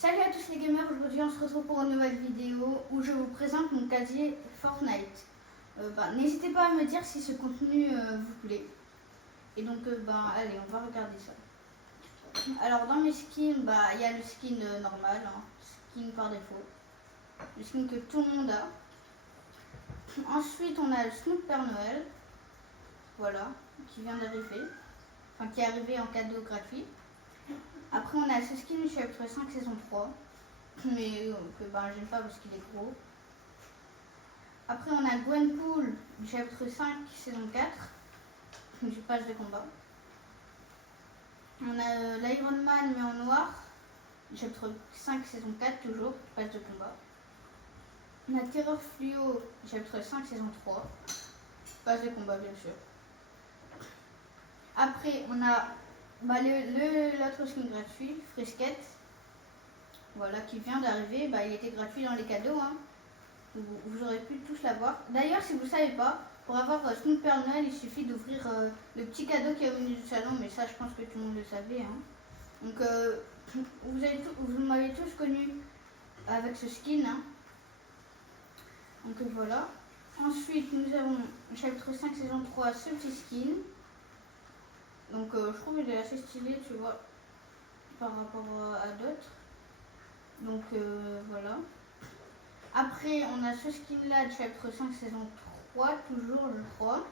Salut à tous les gamers, aujourd'hui on se retrouve pour une nouvelle vidéo où je vous présente mon casier Fortnite. N'hésitez pas à me dire si ce contenu vous plaît. Et donc allez, on va regarder ça. Alors dans mes skins, il y a le skin normal, skin par défaut. Le skin que tout le monde a. Ensuite on a le Snoop Père Noël. Voilà, qui vient d'arriver. Enfin qui est arrivé en cadeau gratuit. Après on a ce skin du chapitre 5 saison 3. Mais j'aime pas parce qu'il est gros. Après on a Gwenpool du chapitre 5 saison 4 du pass de combat. On a l'Iron Man mais en noir du chapitre 5 saison 4 toujours du pass de combat. On a Terreur Fluo du chapitre 5 saison 3 pass de combat bien sûr. Après on a l'autre skin gratuit, Frisquette. Voilà, qui vient d'arriver, il était gratuit dans les cadeaux, vous aurez pu tous l'avoir. D'ailleurs, si vous ne savez pas, pour avoir Snoop Père Noël, il suffit d'ouvrir le petit cadeau qui est au menu du salon, mais ça, je pense que tout le monde le savait. Donc, vous m'avez tous connu avec ce skin. Donc, voilà. Ensuite, nous avons le chapitre 5, saison 3, ce petit skin. Donc, je trouve qu'il est assez stylé, tu vois, par rapport à d'autres. Donc voilà. Après on a ce skin là de chapitre 5 saison 3 toujours je crois.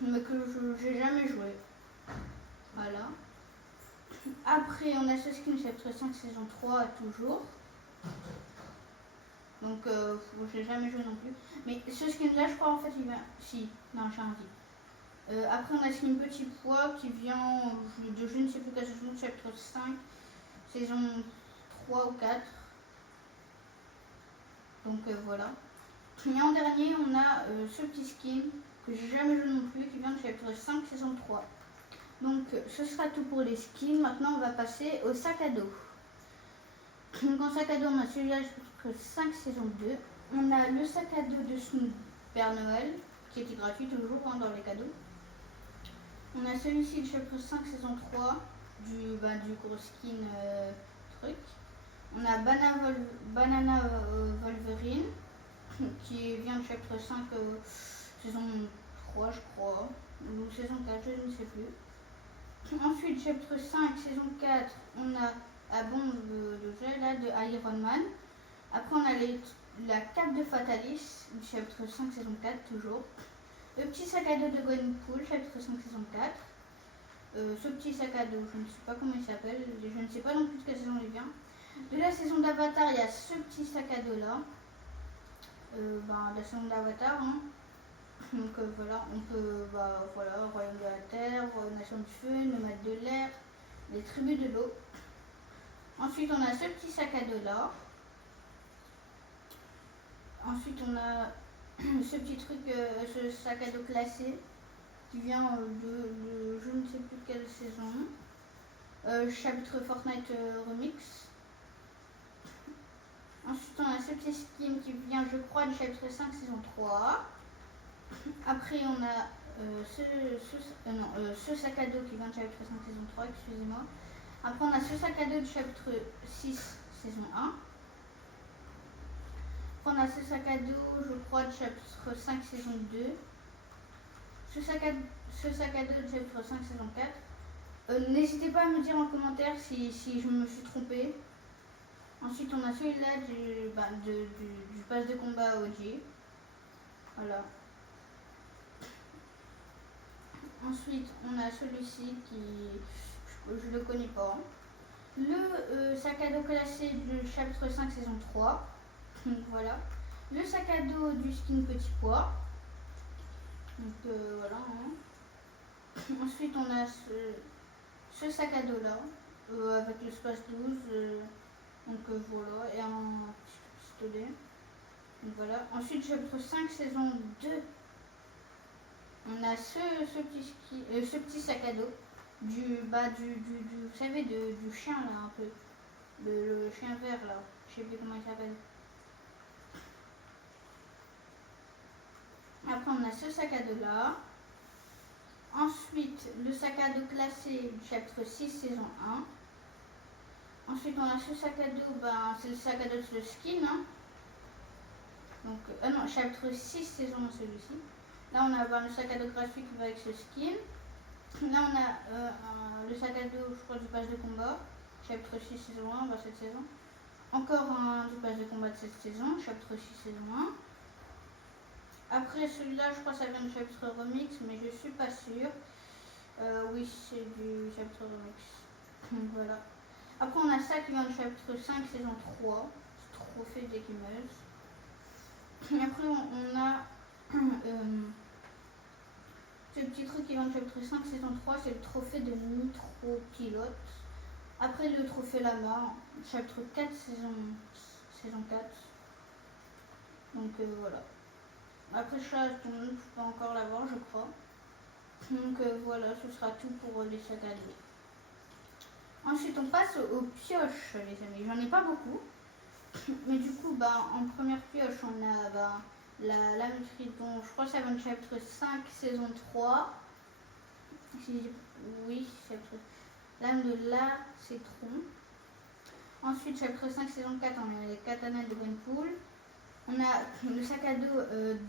Mais que je n'ai jamais joué. Voilà. Après on a ce skin de chapitre 5 saison 3 toujours. Donc j'ai jamais joué non plus. Mais ce skin là je crois en fait il vient. Si, non j'ai un dit. Après on a ce skin petit pois qui vient de je ne sais plus quelle saison, chapitre 5 saison 3 ou 4. Donc voilà. Et en dernier, on a ce petit skin que j'ai jamais joué non plus, qui vient de chapitre 5 saison 3. Donc ce sera tout pour les skins. Maintenant, on va passer au sac à dos. Donc en sac à dos, on a celui-là chapitre 5 saison 2. On a le sac à dos de Snoop Père Noël, qui était gratuit toujours dans les cadeaux. On a celui-ci, le chapitre 5 saison 3, du gros skin truc. On a Banana Wolverine qui vient de chapitre 5 saison 3 je crois, ou saison 4 je ne sais plus. Ensuite chapitre 5 saison 4 on a la bombe de gel là, de Iron Man. Après on a la cape de Fatalis du chapitre 5 saison 4 toujours. Le petit sac à dos de Gwenpool chapitre 5 saison 4. Ce petit sac à dos je ne sais pas comment il s'appelle, je ne sais pas non plus de quelle saison il vient. De la saison d'Avatar, il y a ce petit sac à dos là. La saison d'Avatar. Donc voilà, on peut, Royaume de la Terre, Nation du Feu, Nomade de l'air, les tribus de l'eau. Ensuite, on a ce petit sac à dos là. Ensuite, on a ce petit truc, ce sac à dos classé qui vient de je ne sais plus quelle saison. Chapitre Fortnite Remix. Ensuite, on a ce petit skin qui vient, je crois, du chapitre 5, saison 3. Après, on a ce sac à dos qui vient du chapitre 5, saison 3, excusez-moi. Après, on a ce sac à dos du chapitre 6, saison 1. Après, on a ce sac à dos, je crois, du chapitre 5, saison 2. Ce sac à dos du chapitre 5, saison 4. N'hésitez pas à me dire en commentaire si je me suis trompée. Ensuite, on a celui-là du pass de combat OG. Voilà. Ensuite, on a celui-ci qui je le connais pas. Le sac à dos classé du chapitre 5 saison 3. Donc voilà. Le sac à dos du skin petit pois. Donc voilà. Ensuite, on a ce sac à dos là avec l'espace 12. Donc voilà, et un petit pistolet. Donc voilà. Ensuite, chapitre 5, saison 2. On a ce petit sac à dos du vous savez, du chien là un peu. Le chien vert là. Je sais plus comment il s'appelle. Après, on a ce sac à dos là. Ensuite, le sac à dos classé du chapitre 6, saison 1. Ensuite, on a ce sac à dos, ben, c'est le sac à dos de skin. Hein. Donc, non, chapitre 6, saison 1, celui-ci. Là, on a ben, le sac à dos gratuit qui va avec ce skin. Là, on a le sac à dos, je crois, du pass de combat. Chapitre 6, saison 1, ben, cette saison. Encore un du pass de combat de cette saison, chapitre 6, saison 1. Après, celui-là, je crois que ça vient du chapitre remix, mais je suis pas sûre. Oui, c'est du chapitre remix. Donc, voilà. Après, on a ça qui vient du chapitre 5, saison 3. Trophée d'équimeuse. Après, on a ce petit truc qui vient du chapitre 5, saison 3, c'est le trophée de Nitro Pilote. Après, le trophée Lama, chapitre 4, saison 4. Donc, voilà. Après ça, tout le monde peut encore l'avoir, je crois. Donc, voilà, ce sera tout pour les sacs à dos. Ensuite, on passe aux pioches, les amis. J'en ai pas beaucoup. Mais du coup, bah, en première pioche, on a bah, la lame de Tridon. Je crois que ça va du chapitre 5, saison 3. Oui, chapitre. Lame de la Citron. Ensuite, chapitre 5, saison 4, on a les katanas de Gwenpool. On a le sac à dos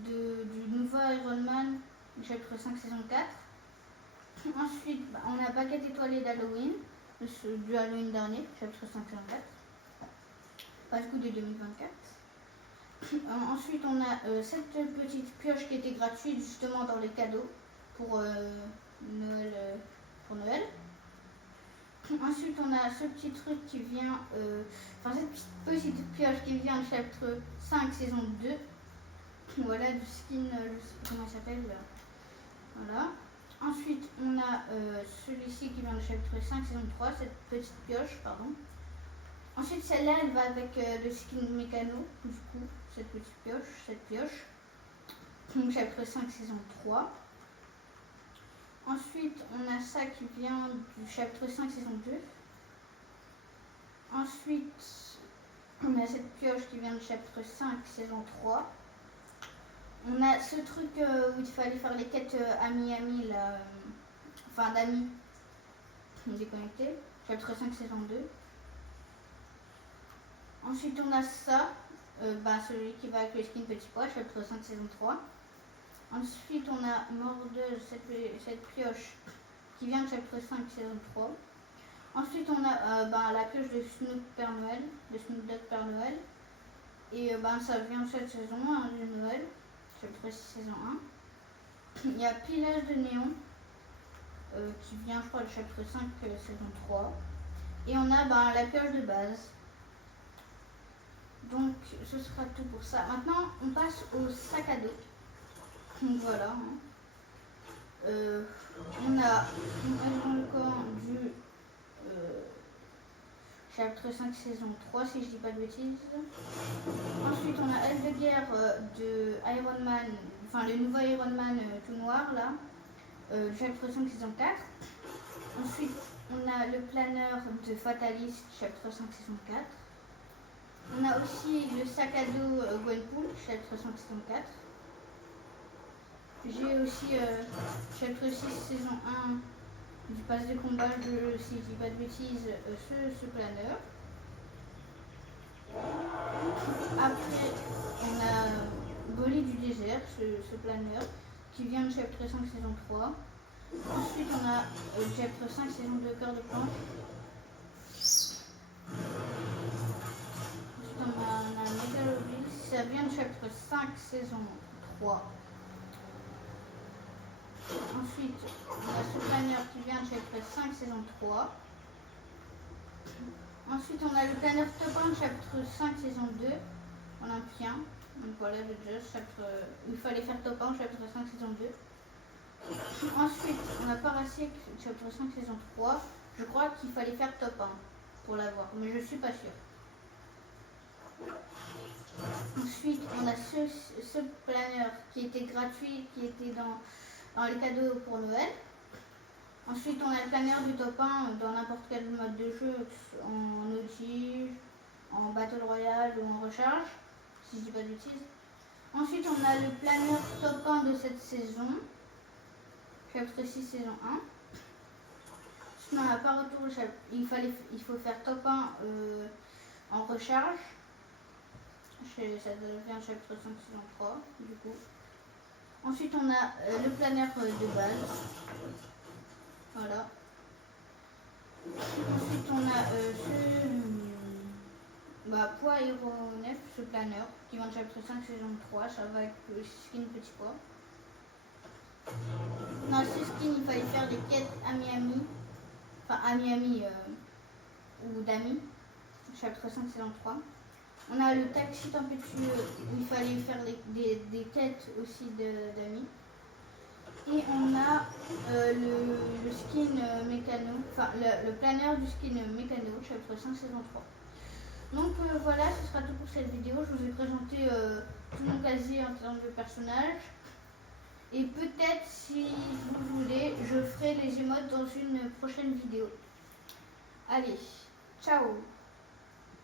du nouveau Iron Man, chapitre 5, saison 4. Ensuite, bah, on a Baguette étoilée d'Halloween, du Halloween dernier, chapitre 5, saison 4. Pas du coup de 2024. Ensuite, on a cette petite pioche qui était gratuite justement dans les cadeaux pour Noël. Ensuite, on a ce petit truc qui vient, cette petite pioche qui vient du chapitre 5, saison 2. Voilà, du skin, je sais pas comment il s'appelle. Voilà. Ensuite, on a celui-ci qui vient du chapitre 5, saison 3, cette petite pioche, pardon. Ensuite, celle-là, elle va avec le skin mécano, du coup, cette pioche. Donc, chapitre 5, saison 3. Ensuite, on a ça qui vient du chapitre 5, saison 2. Ensuite, on a cette pioche qui vient du chapitre 5, saison 3. On a ce truc où il fallait faire les quêtes à Miami, là, d'amis déconnectés, chapitre 5, saison 2. Ensuite, on a ça, celui qui va avec le skin Petit Pois, chapitre 5, saison 3. Ensuite, on a Mordeuse, cette pioche qui vient de chapitre 5, saison 3. Ensuite, on a la pioche de Snoop Père Noël, de Snoop Dogg Père Noël. Et ça vient de cette saison 1 de Noël, chapitre 6, saison 1. Il y a Pilage de Néon, qui vient, je crois, du chapitre 5, saison 3. Et on a la pioche de base. Donc, ce sera tout pour ça. Maintenant, on passe au sac à dos. Donc, voilà. On a dans le corps du chapitre 5, saison 3, si je dis pas de bêtises. Ensuite, on a Aile de guerre de Iron Man, le nouveau Iron Man tout noir, là. Chapitre 5, saison 4. Ensuite, on a le planeur de Fatalist, chapitre 5, saison 4. On a aussi le sac à dos Gwenpool, chapitre 5, saison 4. J'ai aussi chapitre 6, saison 1 du pass de combat, si je dis pas de bêtises, ce planeur. Après, on a Bolide du désert, ce planeur, qui vient de chapitre 5, saison 3. Ensuite, on a chapitre 5, saison 2, cœur de planche. Ensuite, on a un Megaloville, ça vient de chapitre 5, saison 3. Ensuite, on a ce planeur qui vient de chapitre 5, saison 3. Ensuite, on a le planeur top 1, chapitre 5, saison 2, Olympien. Donc voilà le jeu, il fallait faire top 1, chapitre 5, saison 2. Ensuite, on a Paracycle, chapitre 5, saison 3. Je crois qu'il fallait faire top 1 pour l'avoir, mais je suis pas sûre. Ensuite, on a ce planeur qui était gratuit, qui était dans les cadeaux pour Noël. Ensuite, on a le planeur du top 1 dans n'importe quel mode de jeu, en outil, en Battle Royale ou en recharge, si je dis pas de bêtises. Ensuite, on a le planeur top 1 de cette saison, chapitre 6, saison 1. Non, pas retour au chapitre. Il faut faire top 1 en recharge. Ça devient un chapitre 5 saison 3 du coup. Ensuite on a le planeur de base. Voilà. Ensuite on a poids aéronef, ce planeur qui vient de chapitre 5 saison 3. Ça va avec le skin petit pois. Dans ce skin il fallait faire des quêtes à Miami. Enfin à Miami ou d'amis. Chapitre 5 saison 3. On a le taxi tempétueux où il fallait faire des quêtes aussi d'amis. Et on a le skin mécano, enfin le planeur du skin mécano, chapitre 5 saison 3. Donc voilà, ce sera tout pour cette vidéo. Je vous ai présenté tout mon casier en termes de personnages. Et peut-être si vous voulez, je ferai les émotes dans une prochaine vidéo. Allez, ciao!